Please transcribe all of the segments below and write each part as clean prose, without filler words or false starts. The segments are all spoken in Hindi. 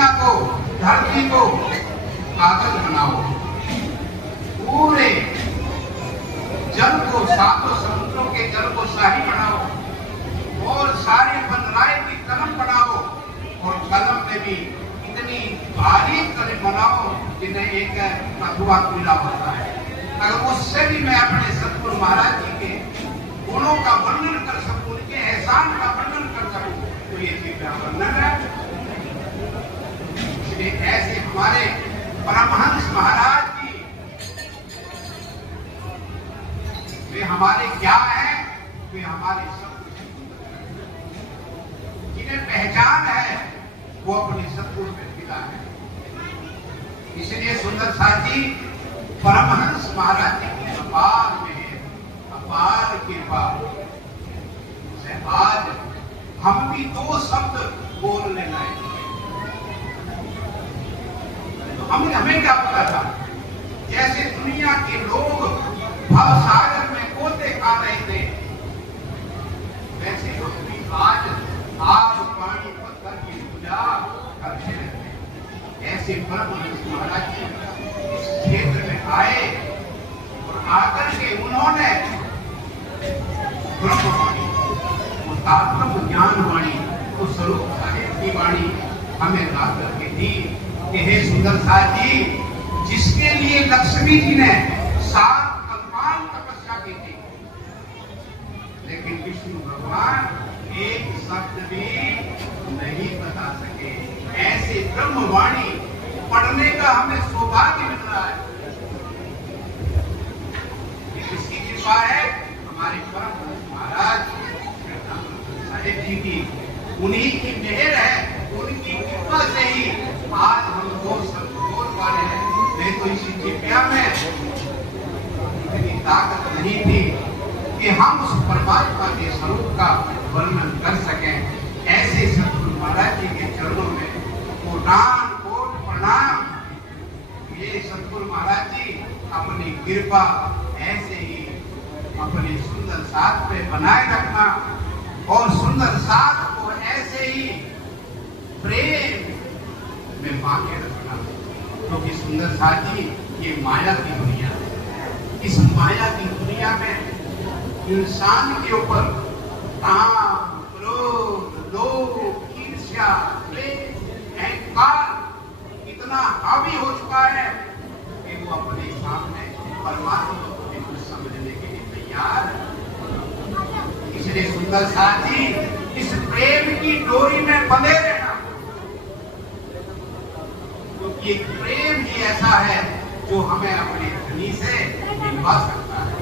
दुनिया को, धरती को कागज बनाओ, पूरे जल को, सातों समुद्रों के जल को शाही बनाओ और सारे बनराय की कलम बनाओ और कलम में भी इतनी बारीक कलम बनाओ जिन्हें एक अधूरा पीला होता है। अगर उससे भी मैं अपने सतगुरु महाराज जी के गुणों का वर्णन कर सकूं, उनके एहसान का वर्णन कर सकूं, तो ये दिव्य वर्णन है। इसलिए ऐसे हमारे परमहंस महाराज जी, वे हमारे क्या है? वे हमारे सब कुछ। जिन्हें पहचान है वो अपने सतगुरु में मिला है। इसलिए सुंदर साथ जी परमहंस महाराज जी की अपार में अपार कृपा से आज हम भी दो शब्द बोलने लायक। तो हमें क्या पता था? जैसे दुनिया के लोग भवसागर में गोते खा रहे थे, वैसे हम भी आज आग पानी पत्थर की पूजा करते रहते। ऐसे परमहंस महाराज जी इस क्षेत्र में आए और आकर के उन्होंने ब्रह्मवाणी, ब्रह्म ज्ञान वाणी, उस स्वरूप साहिब की वाणी हमें ला करके दी कि हे सुंदर साथ जी, जिसके लिए लक्ष्मी जी ने 7 कल्पांत तपस्या की थी, लेकिन विष्णु भगवान एक शब्द भी नहीं बता सके, ऐसे ब्रह्मवाणी पढ़ने का हमें सौभाग्य मिल रहा है। किसकी कृपा है? हमारे परम महाराज साहिब जी की, उन्हीं की मेहर है, उनकी कृपा से ही आज हम लोग सब बोल पा रहे हैं। नहीं तो इसी चिड़िया में इतनी ताकत नहीं थी कि हम उस परमात्मा के स्वरूप का वर्णन कर सकें। ऐसे सतगुरु महाराज जी के चरणों में कोट प्रणाम। ये सतगुरु महाराज जी अपनी कृपा ऐसे ही अपनी सुंदर साथ पे बनाए रखना और सुंदर साथ को ऐसे ही प्रेम में बांधे रखना, क्योंकि सुंदर साथ जी ये माया की दुनिया है। इस माया की दुनिया में इंसान के ऊपर काम, क्रोध, लोभ, ईर्ष्या, द्वेष, अहंकार इतना हावी हो चुका है कि वो अपने सामने परमात्मा को भी कुछ समझने के लिए तैयार है। इसलिए सुंदर साथ जी इस प्रेम की डोरी में बंधे रहना, क्योंकि तो प्रेम ही ऐसा है जो हमें अपने धनी से मिलवा सकता है।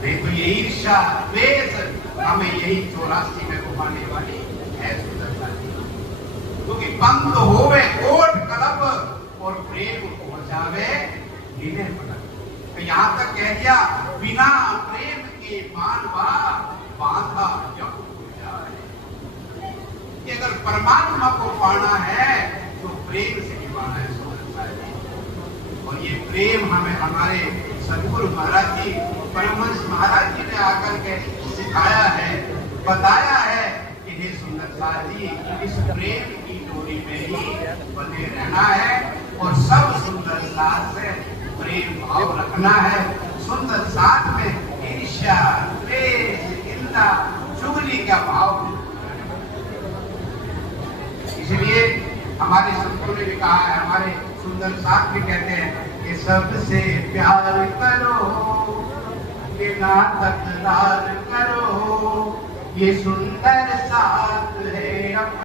नहीं तो ये ईर्ष्या, द्वेष हमें यही 84 में घुमाने वाली है सुंदर साथ जी। क्योंकि बंद होवे कोट कलप और प्रेम पहुंचावे विनय पलक। तो यहाँ तक कह दिया, बिना प्रेम के मानवा बांधा जब हो जाए। कि अगर परमात्मा को पाना है तो प्रेम से ही पाना है सुंदर साथ जी। और ये प्रेम हमें हमारे सतगुरु महाराज जी, परमहंस महाराज जी ने आकर के सिखाया है, बताया है कि हे सुंदर साथ जी, इस प्रेम की डोरी में ही बने रहना है और सब सुंदर साथ से प्रेम भाव रखना है। सुंदर साथ में ईर्ष्या, द्वेष, निंदा, चुगली का भाव। इसलिए हमारे संतों ने भी कहा है, हमारे सुंदर साथ भी कहते हैं कि सबसे प्यार करो, बिना तकरार करो, ये सुंदर साथ